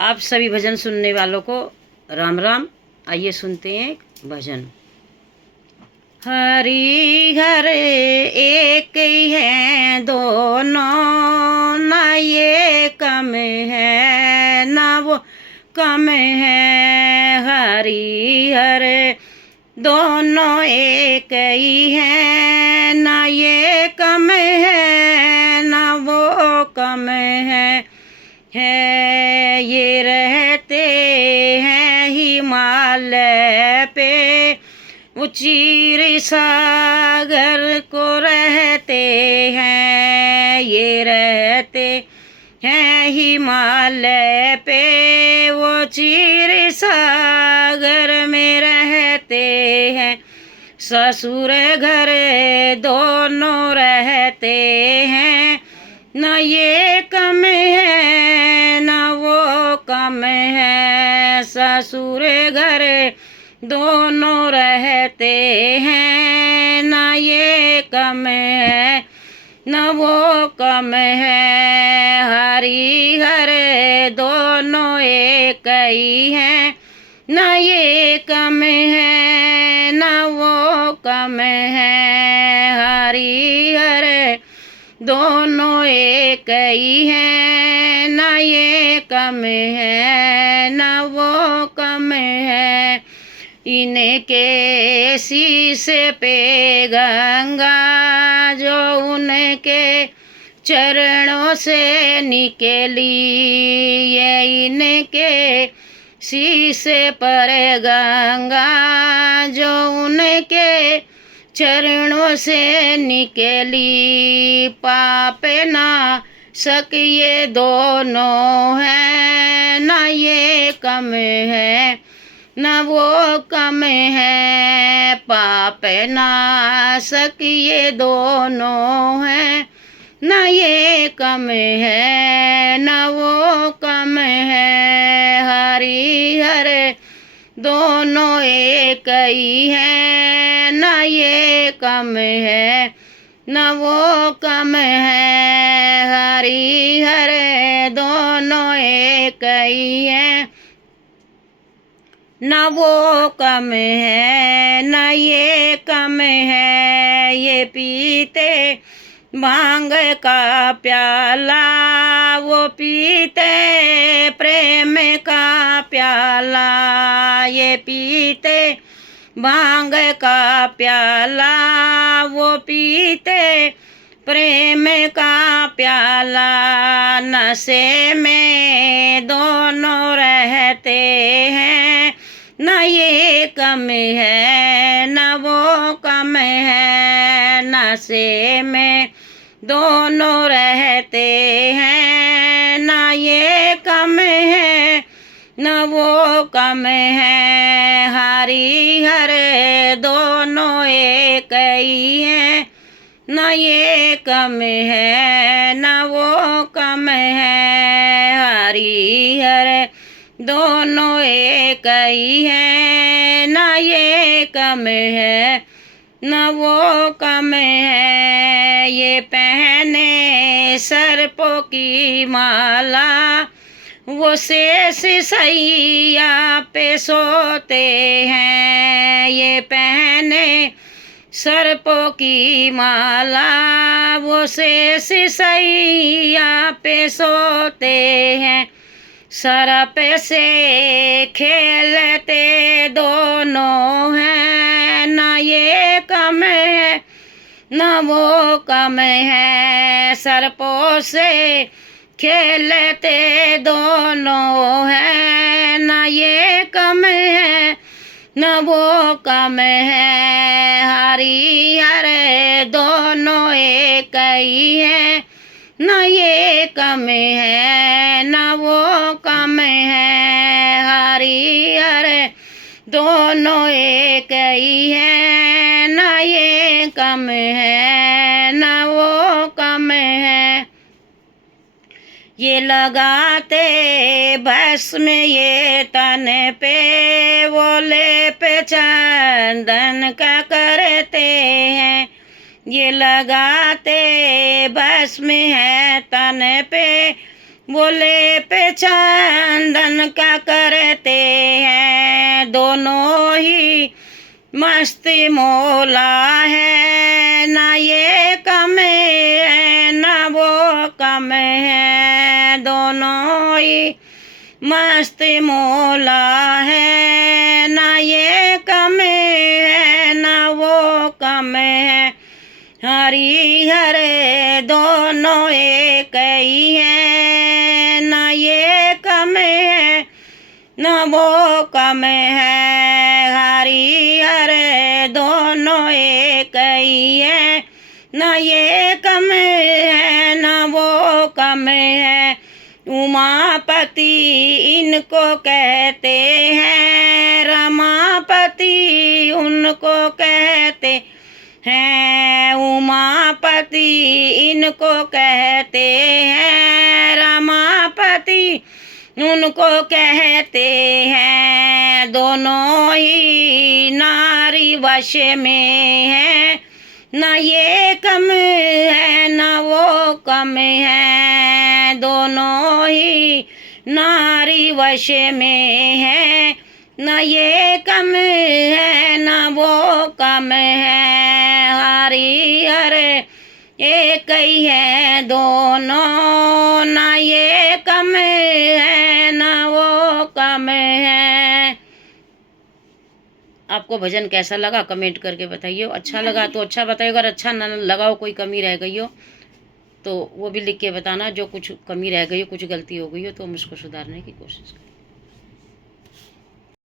आप सभी भजन सुनने वालों को राम राम। आइए सुनते हैं एक भजन। हरि हरे एक ही है दोनों, ना ये कम है ना वो कम है। हरि हरे दोनों एक ही है, ना ये कम है ना वो कम है। ये रहते हैं हिमालय पे, वो चीर सागर को रहते हैं। ये रहते हैं हिमालय पे, वो चीर सागर में रहते हैं। ससुर घर दोनों रहते हैं, न ये कम है न वो कम है। ससुर घर दोनों रहते हैं, न ये कम है न वो कम है। हरि हरे दोनों एक ही हैं, न ये कम है न वो कम है। हरि हरे दोनों एक ही हैं, न ये कम है न वो कम है। इनके शीश पे गंगा जो उनके चरणों से निकली, ये इनके शीश पर गंगा जो उनके चरणों से निकली। पाप ना सक ये दोनों है, ना ये कम है न वो कम है। पाप ना सक ये दोनों है, न ये कम है न वो कम है। हरि हरे दोनों एक ही है, न ये कम है न वो कम है। हरि हरे दोनों एक ही है, न वो कम है न ये कम है। ये पीते भांग का प्याला, वो पीते प्रेम का प्याला। ये पीते भांग का प्याला, वो पीते प्रेम का प्याला। नशे में दोनों रहते हैं, न ये कम है न वो कम है। नशे में दोनों रहते हैं, न ये कम है न वो कम है। हरि हरे दोनों एक ही हैं, न ये कम है न वो कम है। हरि हरे दोनों एक ही हैं, न ये कम है न वो कम है। ये पहने सर्पों की माला, वो शेष सैया पे सोते हैं। ये पहने सर्पों की माला, वो शेष सैया पे सोते हैं। सर्प से खेलते दोनों हैं, न ये कम है न वो कम है। सर्पों से खेलते दोनों हैं, न ये कम है न वो कम है। हरि हरे दोनों एक ही हैं, न ये कम है न वो कम है। हरि हरे दोनों एक ही हैं, न ये कम है न वो कम है। ये लगाते भस्म ये तन पे, वो लेप चंदन का करते हैं। ये लगाते भस्म है तन पे, बोले पे चंदन का करते हैं, दोनों ही मस्ती मौला है। ना ये कम है ना वो कम है, दोनों ही मस्ती मौला है। ना ये कम है ना वो कम है, हरि हरे दोनों एक ही है। ना ये कम है ना वो कम है, हरि हरे दोनों एक ही है। ना ये कम है ना वो कम है, उमापति इनको कहते हैं, रमापति उनको कहते हैं। उमापति इनको कहते हैं, रमापति उनको कहते हैं। दोनों ही नारी वश में है, ना ये कम है ना वो कम है, दोनों ही नारी वश में है। ना ये कम है ना वो कम है, हरि हरे एक ही है दोनों। ना ये कम है ना वो कम है। आपको भजन कैसा लगा कमेंट करके बताइए। अच्छा लगा तो अच्छा बताइए, अगर अच्छा ना लगा हो, कोई कमी रह गई हो तो वो भी लिख के बताना। जो कुछ कमी रह गई हो, कुछ गलती हो गई हो तो हम उसको सुधारने की कोशिश करें।